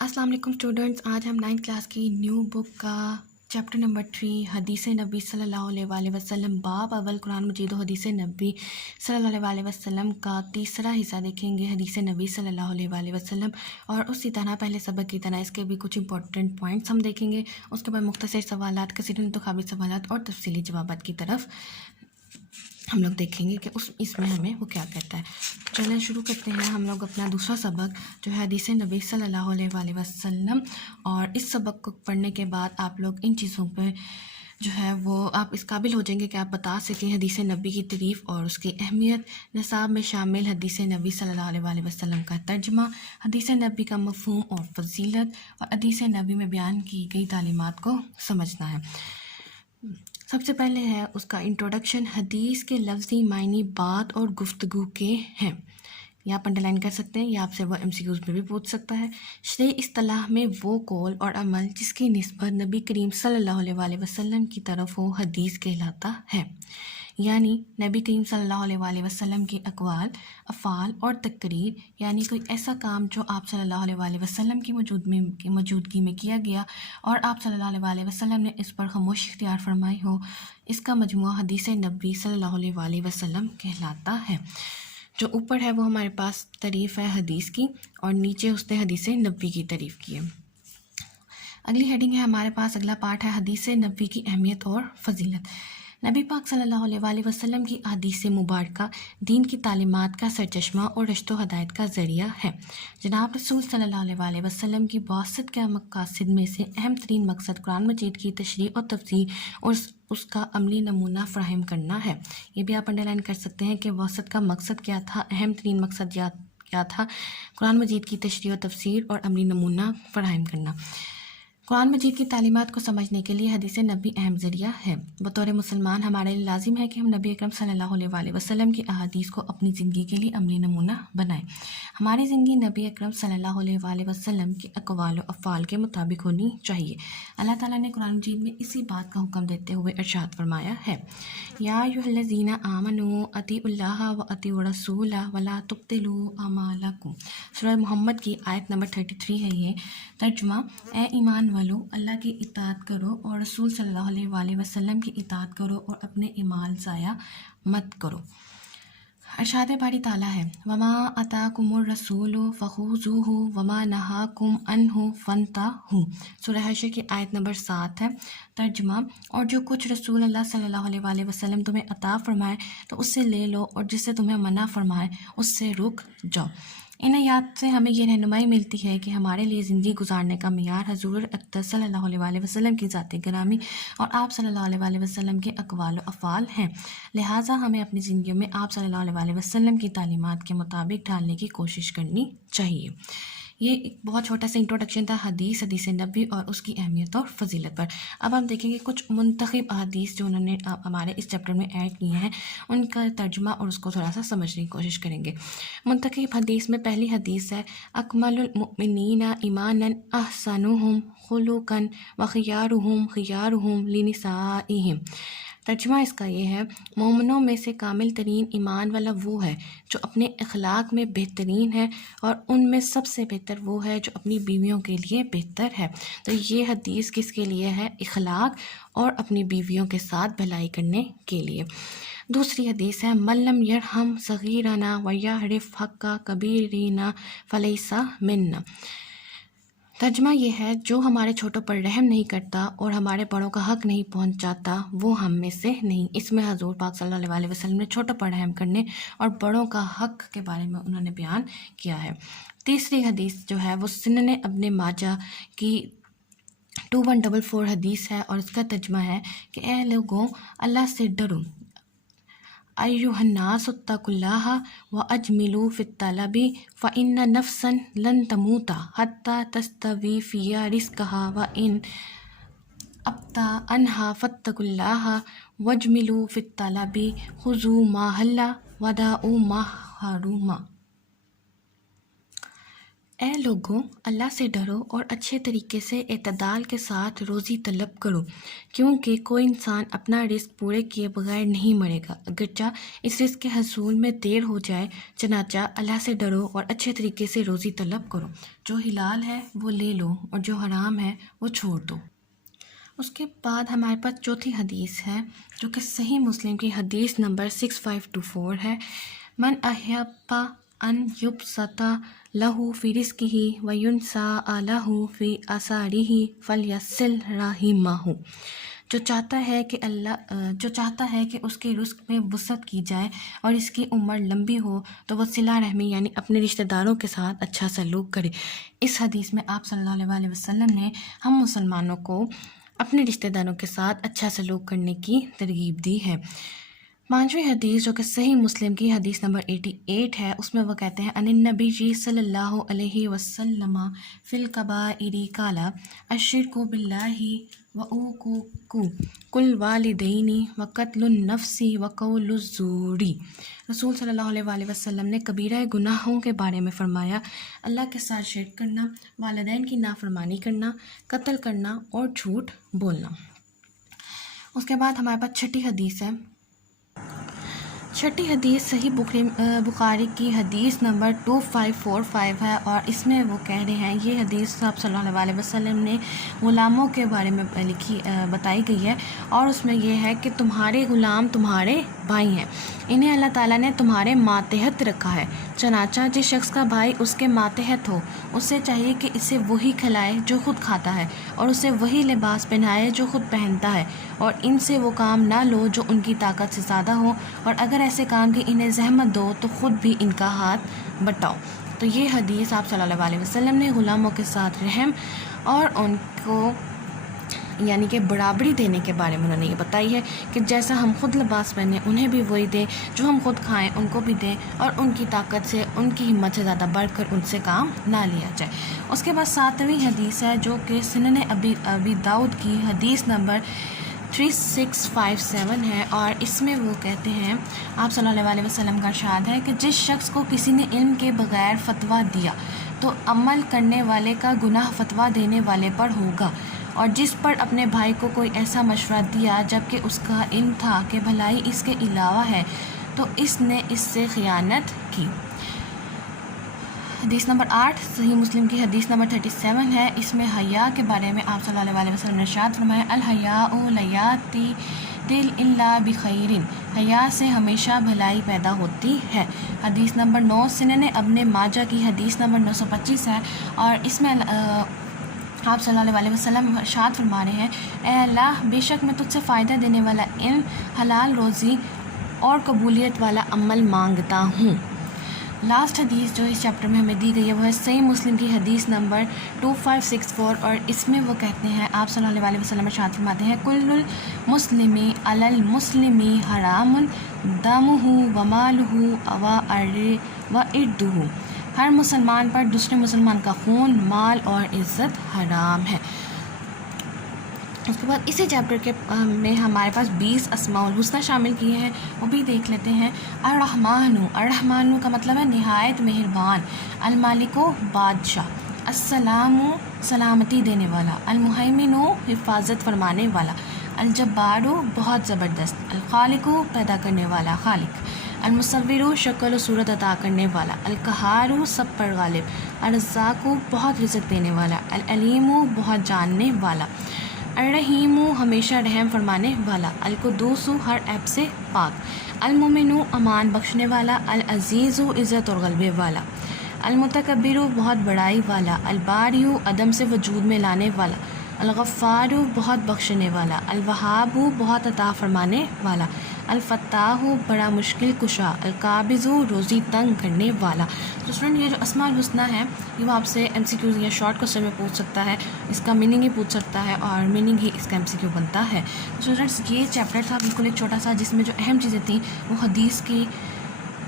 अस्सलाम वालेकुम स्टूडेंट्स। आज हम 9th क्लास की न्यू बुक का चैप्टर नंबर 3 हदीस नबी सल्लल्लाहु अलैहि वसल्लम बाब अव्वल कुरान मजीद और हदीस नबी सल्लल्लाहु अलैहि वसल्लम का तीसरा हिस्सा देखेंगे, हदीस नबी सल्लल्लाहु अलैहि वसल्लम। और उसी तरह पहले सबक की तरह इसके भी कुछ इंपॉर्टेंट पॉइंट्स हम देखेंगे। उसके बाद मुख्तसर सवालात, कसीर इंतखाबी सवालात और तफसीली जवाबात की तरफ हम लोग देखेंगे कि इसमें हमें वो क्या कहता है। चलिए शुरू करते हैं हम लोग अपना दूसरा सबक जो है हदीस नबी सल्लल्लाहु अलैहि वसल्लम। और इस सबक को पढ़ने के बाद आप लोग इन चीज़ों पे जो है वो आप इस काबिल हो जाएंगे कि आप बता सकें हदीस नबी की तारीफ़ और उसकी अहमियत, निसाब में शामिल हदीस नबी सल्लल्लाहु अलैहि वसल्लम का तर्जमा, हदीस नबी का मफ़हूम और फजीलत, और हदीस नबी में बयान की गई तालीमात को समझना है। सबसे पहले है उसका इंट्रोडक्शन। हदीस के लफ्ज़ी मायने बात और गुफ्तगू के हैं। या आप अंडरलाइन कर सकते हैं या आपसे वो MCQs में भी पूछ सकता है। शरई इस्तिलाह में वो कौल और अमल जिसकी निस्बत नबी करीम सल्लल्लाहु अलैहि वसल्लम की तरफ हो हदीस कहलाता है। यानी नबी करीम सल्लल्लाहु अलैहि वसल्लम के अक़वाल, अफ़ाल और तकरीर, यानी कोई ऐसा काम जो आप सल्लल्लाहु अलैहि वसल्लम की मौजूदगी में किया गया और आप सल्लल्लाहु अलैहि वसल्लम ने इस पर खामोशी इख्तियार फरमाई हो, इसका मजमूआ हदीस नबी सल्लल्लाहु अलैहि वसल्लम कहलाता है। जो ऊपर है वो हमारे पास तारीफ़ है हदीस की और नीचे उसने हदीस नबी की तारीफ़ की है। अगली हेडिंग है हमारे पास, अगला पार्ट है हदीस नबी की अहमियत और फजीलत। नबी पाक सल्लल्लाहु अलैहि वसल्लम की हदीस मुबारका दीन की तालीमात का सरचश्मा और रश्तो हदायत का ज़रिया है। जनाब रसूल सल्लल्लाहु अलैहि वसल्लम की बासत के मकासद में से अहम तरीन मकसद कुरान मजीद की तशरीह और तफसीर और उसका अमली नमूना फ़राहम करना है। ये भी आप अंडरलाइन कर सकते हैं कि बासत का मकसद क्या था, अहम तरीन मकसद क्या था, कुरान मजीद की तशरीह और तफसीर और अमली नमूना फ़राहम करना। कुरान मजीद की तालीमात को समझने के लिए हदीस नबी अहम ज़रिया है। बतौर मुसलमान हमारे लिए लाजिम है कि हम नबी अकरम सल्लल्लाहु अलैहि वसल्लम की अहादीस को अपनी ज़िंदगी के लिए अमली नमूना बनाएं। हमारी ज़िंदगी नबी अकरम सल्लल्लाहु अलैहि वसल्लम के अक़वाल व अफ़ाल के मुताबिक होनी चाहिए। अल्लाह ताला ने कुरान मजीद में इसी बात का हुक्म देते हुए इरशाद फरमाया है, या अय्युहल्लज़ीना आमनू अतीउल्लाह व अतीउर रसूला वला तुब्तिलू अमालकुम। सूरह मोहम्मद की आयत नंबर 33 है ये। तर्जुमा, ए ईमान वालो, अल्लाह की इताअत करो और रसूल सल्लल्लाहु अलैहि वसल्लम की इताअत करो और अपने ईमान ज़ाया मत करो। अरशाद बारी ताला है, वमा अताकुमुर रसूलु फ़ख़ुज़ूहु वमा नहाकुम अन्हु फ़ंताहु। सूरह हश्र की आयत नंबर 7 है। तर्जुमा, और जो कुछ रसूल अल्लाह सल्लल्लाहु अलैहि वसल्लम तुम्हें अता फरमाए तो उससे ले लो और जिससे तुम्हें मना फरमाए उससे रुक जाओ। इन आयात से हमें ये रहनुमाई मिलती है कि हमारे लिए ज़िंदगी गुजारने का मियार हज़ूर अक़दस सल्लल्लाहु अलैहि वसल्लम की ज़ात गिरामी और आप सल्लल्लाहु अलैहि वसल्लम के अक़वाल व अफ़ाल हैं। लिहाजा हमें अपनी ज़िंदगी में आप सल्लल्लाहु अलैहि वसल्लम की तालीमात के मुताबिक ढालने की कोशिश करनी चाहिए। ये एक बहुत छोटा सा इंट्रोडक्शन था हदीस नबी और उसकी अहमियत और फजीलत पर। अब हम देखेंगे कुछ मुंतखब अहादीस जो उन्होंने हमारे इस चैप्टर में ऐड किए हैं, उनका तर्जुमा और उसको थोड़ा सा समझने की कोशिश करेंगे। मुंतखब हदीस में पहली हदीस है, अकमलुल मुमिनीना ईमानन अहसनुहुम खुलुकन व खियारुहुम लिनिसाइहिम। तर्जुमा इसका ये है, मोमिनों में से कामिल तरीन ईमान वाला वो है जो अपने अखलाक में बेहतरीन है और उनमें सबसे बेहतर वो है जो अपनी बीवियों के लिए बेहतर है। तो ये हदीस किसके लिए है? इखलाक और अपनी बीवियों के साथ भलाई करने के लिए। दूसरी हदीस है, मल्लम यरहम सगीरना व यअरिफ हक्का कबीरिना फलैसा मिन्ना। तर्जुमा ये है, जो हमारे छोटों पर रहम नहीं करता और हमारे बड़ों का हक नहीं पहुंचाता वो हम में से नहीं। इसमें हजूर पाक सल्लल्लाहु अलैहि वसल्लम ने छोटों पर रहम करने और बड़ों का हक के बारे में उन्होंने बयान किया है। तीसरी हदीस जो है वो सुनन इब्न माजा की 2144 हदीस है और इसका तर्जुमा है कि ए लोगों, अल्लाह से डरो। अय्युहन्नासुत्तकुल्लाह व अजमिलू फित्तलबी फ़इन्न नफ्सन लन तमूता हत्ता तस्तवी फ़िया रिज़्क़हा व इन अब्ता अनहा फत्तकुल्लाह वजमिलू फित्तलबी खुज़ू मा हल्ला वदाउ मा हरुमा। اے لوگوں، اللہ سے ڈرو اور اچھے طریقے سے اعتدال کے ساتھ روزی طلب کرو، کیونکہ کوئی انسان اپنا رزق پورے کیے بغیر نہیں مرے گا، اگرچہ اس رزق کے حصول میں دیر ہو جائے۔ چنانچہ اللہ سے ڈرو اور اچھے طریقے سے روزی طلب کرو، جو حلال ہے وہ لے لو اور جو حرام ہے وہ چھوڑ دو۔ اس کے بعد ہمارے پاس چوتھی حدیث ہے جو کہ صحیح مسلم کی حدیث نمبر 6524 ہے۔ من احب ان یبسط لہ فی رزقہ وینسأ لہ فی آثارہ فلیصل رحمہ۔ جو چاہتا ہے کہ اس کے رزق میں وسعت کی جائے اور اس کی عمر لمبی ہو تو وہ صلہ رحمی یعنی اپنے رشتہ داروں کے ساتھ اچھا سلوک کرے۔ اس حدیث میں آپ صلی اللہ علیہ وسلم نے ہم مسلمانوں کو اپنے رشتہ داروں کے ساتھ اچھا سلوک کرنے کی ترغیب دی ہے۔ پانچویں حدیث جو کہ صحیح مسلم کی حدیث نمبر 88 ہے، اس میں وہ کہتے ہیں ان النبی صلی اللہ علیہ وسلم فی الکبائر قال الشرک باللہ وعقوق الوالدین وقتل النفس وقول الزور۔ رسول صلی اللہ علیہ وسلم نے کبیرہ گناہوں کے بارے میں فرمایا اللہ کے ساتھ شرک کرنا، والدین کی نافرمانی کرنا، قتل کرنا اور جھوٹ بولنا۔ اس کے بعد ہمارے پاس چھٹی حدیث ہے۔ چھٹی حدیث صحیح بخاری کی حدیث نمبر 2545 ہے، اور اس میں وہ کہہ رہے ہیں، یہ حدیث آپ صلی اللہ علیہ وسلم نے غلاموں کے بارے میں بتائی گئی ہے، اور اس میں یہ ہے کہ تمہارے غلام تمہارے بھائی ہیں، انہیں اللہ تعالیٰ نے تمہارے ماتحت رکھا ہے، چنانچہ جس شخص کا بھائی اس کے ماتحت ہو اسے چاہیے کہ اسے وہی کھلائے جو خود کھاتا ہے اور اسے وہی لباس پہنائے جو خود پہنتا ہے، اور ان سے وہ کام نہ لو جو ان کی طاقت سے زیادہ ہو، اور اگر ایسے کام کی انہیں زحمت دو تو خود بھی ان کا ہاتھ بٹاؤ۔ تو یہ حدیث آپ صلی اللہ علیہ وسلم نے غلاموں کے ساتھ رحم اور ان کو یعنی کہ برابری دینے کے بارے میں انہوں نے یہ بتائی ہے کہ جیسا ہم خود لباس پہنیں انہیں بھی وہی دیں، جو ہم خود کھائیں ان کو بھی دیں، اور ان کی طاقت سے ان کی ہمت سے زیادہ بڑھ کر ان سے کام نہ لیا جائے۔ اس کے بعد ساتویں حدیث ہے جو کہ سنن ابی داؤد کی حدیث نمبر 3657 ہے، اور اس میں وہ کہتے ہیں آپ صلی اللہ علیہ وسلم کا ارشاد ہے کہ جس شخص کو کسی نے علم کے بغیر فتویٰ دیا تو عمل کرنے والے کا گناہ فتویٰ دینے والے پر ہوگا، اور جس پر اپنے بھائی کو کوئی ایسا مشورہ دیا جبکہ اس کا علم تھا کہ بھلائی اس کے علاوہ ہے تو اس نے اس سے خیانت کی۔ حدیث نمبر 8 صحیح مسلم کی حدیث نمبر 37 ہے، اس میں حیا کے بارے میں آپ صلی اللہ علیہ وسلم نے ارشاد فرمایا الحیاء لا یأتی الا بخیر، حیا سے ہمیشہ بھلائی پیدا ہوتی ہے۔ حدیث نمبر 9 سنن ابن ماجہ کی حدیث نمبر 925 ہے، اور اس میں آپ صلی اللہ علیہ وسلم ارشاد فرما رہے ہیں اے اللہ، بے شک میں تجھ سے فائدہ دینے والا علم، حلال روزی اور قبولیت والا عمل مانگتا ہوں۔ لاسٹ حدیث جو اس چیپٹر میں ہمیں دی گئی ہے وہ ہے صحیح مسلم کی حدیث نمبر 2564، اور اس میں وہ کہتے ہیں آپ صلی اللہ علیہ وسلم ارشاد فرماتے ہیں کل المسلم علی المسلم حرام دمہ ومالہ وعرضہ، ہر مسلمان پر دوسرے مسلمان کا خون، مال اور عزت حرام ہے۔ اس کے بعد اسی چیپٹر کے میں ہمارے پاس 20 اسماء الحسنی شامل کیے ہیں، وہ بھی دیکھ لیتے ہیں۔ الرحمن کا مطلب ہے نہایت مہربان، المالک بادشاہ، السلام سلامتی دینے والا، المہیمن حفاظت فرمانے والا، الجبار بہت زبردست، الخالق پیدا کرنے والا خالق، المصور شکل و صورت عطا کرنے والا، القہار سب پر غالب، الرزاق بہت رزق دینے والا، العلیم بہت جاننے والا، الرحیم ہمیشہ رحم فرمانے والا، القدوس ہر عیب سے پاک، المومن امان بخشنے والا، العزیز عزت اور غلبے والا، المتکبر بہت بڑائی والا، الباری عدم سے وجود میں لانے والا، الغفار بہت بخشنے والا، الوہاب بہت عطا فرمانے والا، الفتاح بڑا مشکل کشا، القابض روزی تنگ کرنے والا۔ تو اسٹوڈنٹ یہ جو اسماء الحسنی ہے یہ وہ آپ سے ایم سی کیوز یا شارٹ کوسچن میں پوچھ سکتا ہے، اس کا میننگ ہی پوچھ سکتا ہے اور میننگ ہی اس کا ایم سی کیو بنتا ہے۔ اسٹوڈنٹس یہ چیپٹر تھا بالکل ایک چھوٹا سا، جس میں جو اہم چیزیں تھیں وہ حدیث کی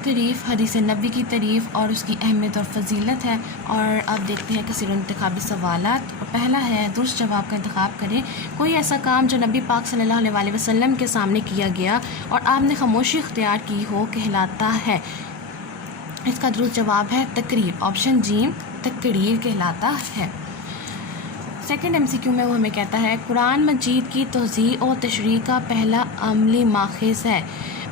تعریف، حدیث نبی کی تعریف اور اس کی اہمیت اور فضیلت ہے۔ اور اب دیکھتے ہیں کثیر انتخابی سوالات، اور پہلا ہے درست جواب کا انتخاب کریں۔ کوئی ایسا کام جو نبی پاک صلی اللہ علیہ وسلم کے سامنے کیا گیا اور آپ نے خاموشی اختیار کی ہو کہلاتا ہے؟ اس کا درست جواب ہے تقریب، آپشن جیم तकरीर कहलाता है। सेकंड MCQ में वो हमें कहता है कुरान मजीद की तौज़ीह और तशरीह का पहला अमली माखिज़ है।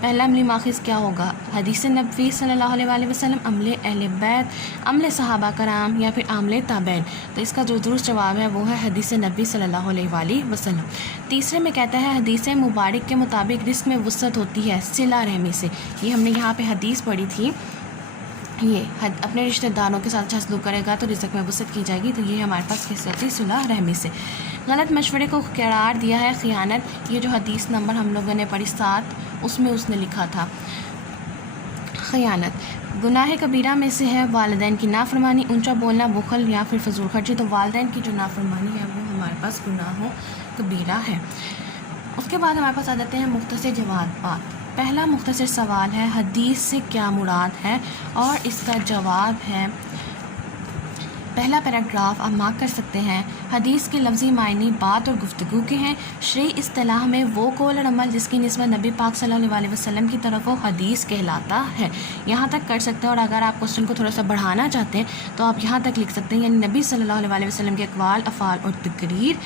पहला अमली माखिज़ क्या होगा? हदीस नबवी सल्लल्लाहु अलैहि वसल्लम, अमले अहले बैत, अमले सहाबा कराम या फिर अमले ताबईन। तो इसका जो दुरुस्त जवाब है वो है हदीस नबवी सल्लल्लाहु अलैहि वसल्लम। तीसरे में कहता है हदीस मुबारक के मुताबिक रिस्क में वुसअत होती है सिला रहमी से। ये हमने यहाँ पे हदीस पढ़ी थी, ये अपने रिश्तेदारों के साथ अच्छा सलूक करेगा तो रिज़्क़ में वुसअत की जाएगी। तो ये हमारे पास किस होती है? सुलह रहमी से। गलत मशवरे को करार दिया है ख़ियानत। ये जो हदीस नंबर हम लोगों ने पढ़ी 7, उसमें उसने लिखा था ख़ियानत गुनाह कबीरा में से है। वालिदैन की नाफरमानी, ऊंचा बोलना, बुखल या फिर फजूल खर्ची। तो वालिदैन की जो नाफरमानी है वो हमारे पास गुनाह कबीरा है। उसके बाद हमारे पास आ जाते हैं मुख्तसर जवाबात। पहला मुख्तसर सवाल है हदीस से क्या मुराद है, और इसका जवाब है पहला पैराग्राफ आप मार्क कर सकते हैं। हदीस के लफ्ज़ी मायने बात और गुफ्तगू के हैं। शरई इस्तिलाह में वो कौल और अमल जिसकी निस्बत नबी पाक सल्लल्लाहु अलैहि वसल्लम की तरफ वो हदीस कहलाता है। यहाँ तक कर सकते हैं, और अगर आप क्वेश्चन को थोड़ा सा बढ़ाना चाहते हैं तो आप यहाँ तक लिख सकते हैं, यानी नबी सल्लल्लाहु अलैहि वसल्लम के अक़वाल, अफ़ाल और तकरीर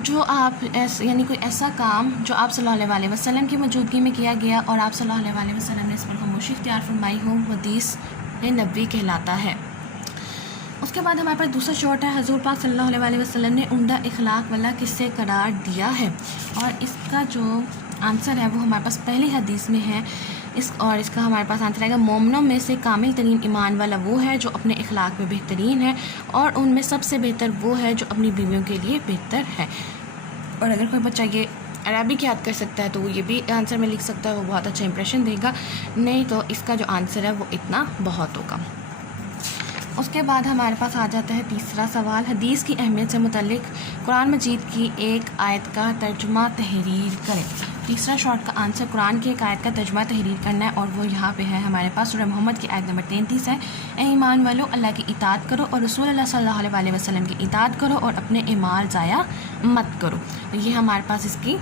जो आप यानी कोई ऐसा काम जो आप सल्लल्लाहु अलैहि वसल्लम की मौजूदगी में किया गया और आप सल्लल्लाहु अलैहि वसल्लम ने इस पर खामोशी इख्तियार फरमाई हो, हदीस नबवी कहलाता है। उसके बाद हमारे पास दूसरा शॉर्ट है हज़ूर पाक सल्लल्लाहु अलैहि वसल्लम ने उम्दा इखलाक वाला किससे करार दिया है, और इसका जो आंसर है वो हमारे पास पहली हदीस में है। इसका हमारे पास आंसर आएगा मोमिनों में से कामिल तरीन ईमान वाला वो है जो अपने इखलाक में बेहतरीन है, और उनमें सबसे बेहतर वो है जो अपनी बीवियों के लिए बेहतर है। और अगर कोई बच्चा ये अरबिक याद कर सकता है तो वो ये भी आंसर में लिख सकता है, वो बहुत अच्छा इंप्रेशन देगा। नहीं तो इसका जो आंसर है वो इतना बहुत होगा। उसके बाद हमारे पास आ जाता है तीसरा सवाल हदीस की अहमियत से मुतल्लिक कुरान मजीद की एक आयत का तर्जुमा तहरीर करें। तीसरा शॉर्ट का आंसर कुरान की एक आयत का तर्जुमा तहरीर करना है, और वो यहाँ पे है हमारे पास सूरह मोहम्मद की आयत नंबर 33 है। ए ईमान वालो, अल्लाह की इताअत करो और रसूल अल्लाह सल्लल्लाहु अलैहि वसल्लम की इताअत करो और अपने ईमाल ज़ाया मत करो। तो ये हमारे पास इसकी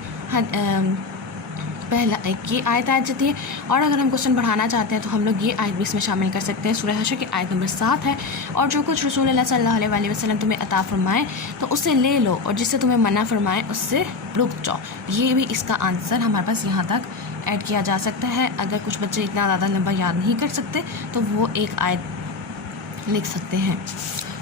पहला एक ये आयत आ जाती है। और अगर हम क्वेश्चन बढ़ाना चाहते हैं तो हम लोग ये आयत भी इसमें शामिल कर सकते हैं। सूरह हशर की आयत नंबर 7 है, और जो कुछ रसूल अल्लाह सल्लल्लाहु अलैहि वसल्लम तुम्हें अता फरमाएँ तो उससे ले लो, और जिससे तुम्हें मना फरमाएँ उससे रुक जाओ। ये भी इसका आंसर हमारे पास यहाँ तक ऐड किया जा सकता है। अगर कुछ बच्चे इतना ज़्यादा लंबा याद नहीं कर सकते तो वो एक आयत लिख सकते हैं,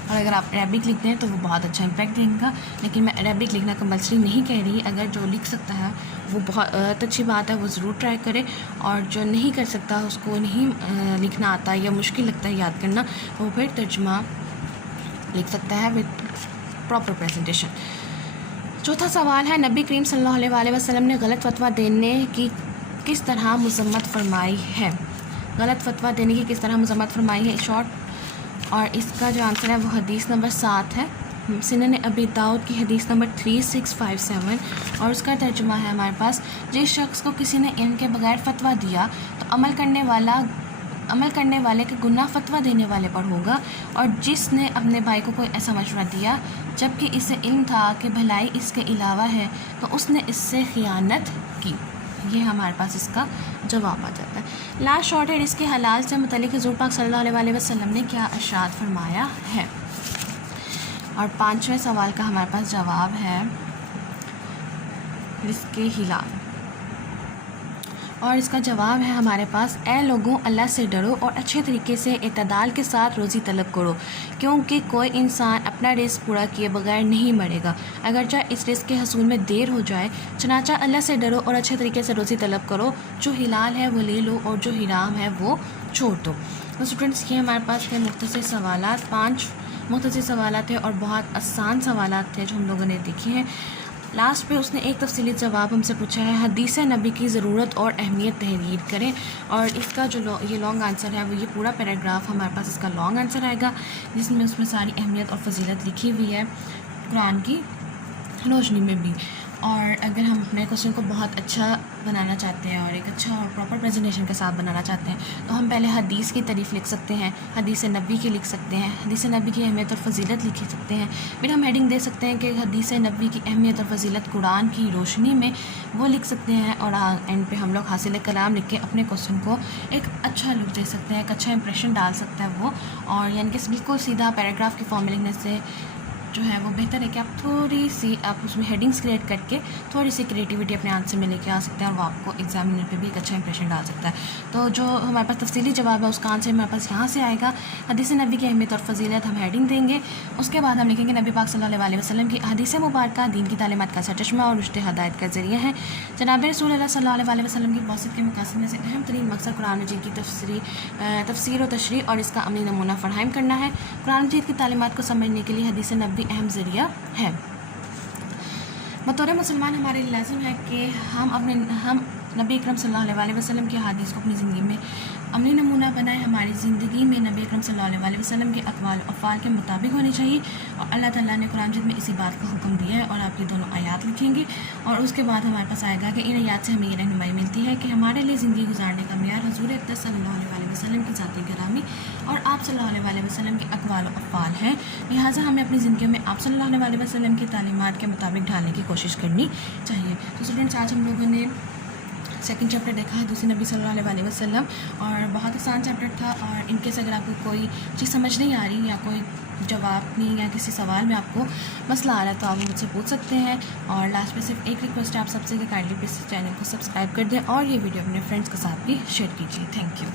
और अगर आप अरबिक लिखते हैं तो वो बहुत अच्छा इम्पैक्ट देगा। लेकिन मैं अरबिक लिखना कंपल्सरी नहीं कह रही, अगर जो लिख सकता है वो बहुत अच्छी बात है, वो ज़रूर ट्राई करे, और जो नहीं कर सकता, उसको नहीं लिखना आता या मुश्किल लगता है याद करना, वो फिर तर्जुमा लिख सकता है विद प्रॉपर प्रेजेंटेशन। चौथा सवाल है नबी करीम सल्लल्लाहु अलैहि वसल्लम ने गलत फतवा देने की किस तरह मज़म्मत फरमाई है। गलत फतवा देने की किस तरह मज़म्मत फरमाई है शॉर्ट, और इसका जो आंसर है वो हदीस नंबर 7 है, सुनन अबी दाऊद की हदीस नंबर 3657, और उसका तर्जुमा है हमारे पास जिस शख्स को किसी ने इल्म के बगैर फतवा दिया तो अमल करने वाले का गुनाह फतवा देने वाले पर होगा, और जिसने अपने भाई को कोई ऐसा मशवरा दिया जबकि इसे इल्म था कि भलाई इसके अलावा है तो उसने इससे खियानत की। ये हमारे पास इसका जवाब आ जाता है। लास्ट शॉर्ट है इसके हलाल से मुतल्लिक़ हुज़ूर पाक सल्लल्लाहु अलैहि वसल्लम ने क्या इरशाद फरमाया है, और पांचवें सवाल का हमारे पास जवाब है रिज़्क़े हिलाल, और इसका जवाब है हमारे पास ए लोगों अल्लाह से डरो और अच्छे तरीके से इत्तदाल के साथ रोज़ी तलब करो, क्योंकि कोई इंसान अपना रिज़्क़ पूरा किए बगैर नहीं मरेगा, अगरचे इस रिज़्क़ के हसूल में देर हो जाए। चनाचा अल्लाह से डरो और अच्छे तरीके से रोज़ी तलब करो, जो हिलाल है वो ले लो और जो हराम है वो छोड़ दो। तो स्टूडेंट्स ये हमारे पास थे मुख्तसर सवालात, 5 मुख्तसर सवालात थे और बहुत आसान सवालात थे जो हम लोगों ने देखे हैं। लास्ट पे उसने एक तफसीली जवाब हमसे पूछा है हदीस नबी की ज़रूरत और अहमियत तहरीर करें, और इसका जो ये लॉन्ग आंसर है वो ये पूरा पैराग्राफ हमारे पास इसका लॉन्ग आंसर आएगा, जिसमें उसमें सारी अहमियत और फजीलत लिखी हुई है कुरान की रोशनी में भी। اور اگر ہم اپنے کوشچن کو بہت اچھا بنانا چاہتے ہیں اور ایک اچھا اور پراپر پریزنٹیشن کے ساتھ بنانا چاہتے ہیں تو ہم پہلے حدیث کی تعریف لکھ سکتے ہیں، حدیث نبی کی لکھ سکتے ہیں، حدیث نبی کی اہمیت اور فضیلت لکھ سکتے ہیں. پھر ہم ہیڈنگ دے سکتے ہیں کہ حدیث نبی کی اہمیت اور فضیلت قرآن کی روشنی میں وہ لکھ سکتے ہیں. اور اینڈ پہ ہم لوگ حاصل کلام لکھ کے اپنے کوشچن کو ایک اچھا لک دے سکتے ہیں، ایک اچھا امپریشن ڈال سکتا ہے وہ. اور یعنی کہ بالکل سیدھا پیراگراف کی فارم میں لکھنے سے جو ہے وہ بہتر ہے کہ آپ تھوڑی سی آپ اس میں ہیڈنگس کریٹ کر کے تھوڑی سی کریٹیوٹی اپنے آنسر میں لے کے آ سکتے ہیں، اور وہ آپ کو ایگزامینر پہ بھی ایک اچھا امپریشن ڈال سکتا ہے. تو جو ہمارے پاس تفصیلی جواب ہے اس کا آنسر ہمارے پاس یہاں سے آئے گا. حدیث نبی کی اہمیت اور فضیلت ہم ہیڈنگ دیں گے. اس کے بعد ہم لکھیں گے نبی پاک صلی اللہ علیہ وسلم کی حدیث مبارکہ دین کی تعلیمات کا سرچشمہ اور رشد ہدایت کا ذریعہ ہے. جناب رسول اللہ صلی اللہ علیہ وسلم کی بعثت کے مقاصد میں سے اہم ترین مقصد قرآن مجید کی تفسیر و تشریح اور اس کا عملی نمونہ فراہم کرنا ہے. قرآن مجید کی تعلیمات کو سمجھنے کے لیے حدیث نبی اہم ذریعہ ہے. بطور مسلمان ہمارے لیے لازم ہے کہ ہم نبی اکرم صلی اللہ علیہ وسلم کی حدیث کو اپنی زندگی میں عملی نمونہ بنائیں. ہماری زندگی میں نبی اکرم صلی اللہ علیہ وسلم کے اقوال و افعال کے مطابق ہونی چاہیے. اور اللہ تعالیٰ نے قرآن مجید میں اسی بات کا حکم دیا ہے. اور آپ یہ دونوں آیات لکھیں گے اور اس کے بعد ہمارے پاس آئے گا کہ ان آیات سے ہمیں یہ رہنمائی ملتی ہے کہ ہمارے لیے زندگی گزارنے کا معیار حضور اقدس صلی اللہ علیہ وسلم کی ذات گرامی اور آپ صلی اللہ علیہ وسلم کے اقوال و افعال ہیں. لہٰذا ہمیں اپنی زندگی میں آپ صلی اللہ علیہ وسلم کی تعلیمات کے مطابق ڈھالنے کی کوشش کرنی چاہیے. تو اسٹوڈنٹس آج ہم لوگوں نے سیکنڈ چیپٹر دیکھا حدیث نبی صلی اللہ علیہ وسلم، اور بہت آسان چیپٹر تھا. اور ان کیس اگر آپ کو کوئی چیز سمجھ نہیں آ رہی یا کوئی جواب نہیں یا کسی سوال میں آپ کو مسئلہ آ رہا ہے تو آپ مجھ سے پوچھ سکتے ہیں. اور لاسٹ میں صرف ایک ریکویسٹ ہے آپ سب سے کہ کائنڈلی پلیز چینل کو سبسکرائب کر دیں اور یہ ویڈیو اپنے فرینڈس کے ساتھ بھی شیئر کیجیے. Thank you.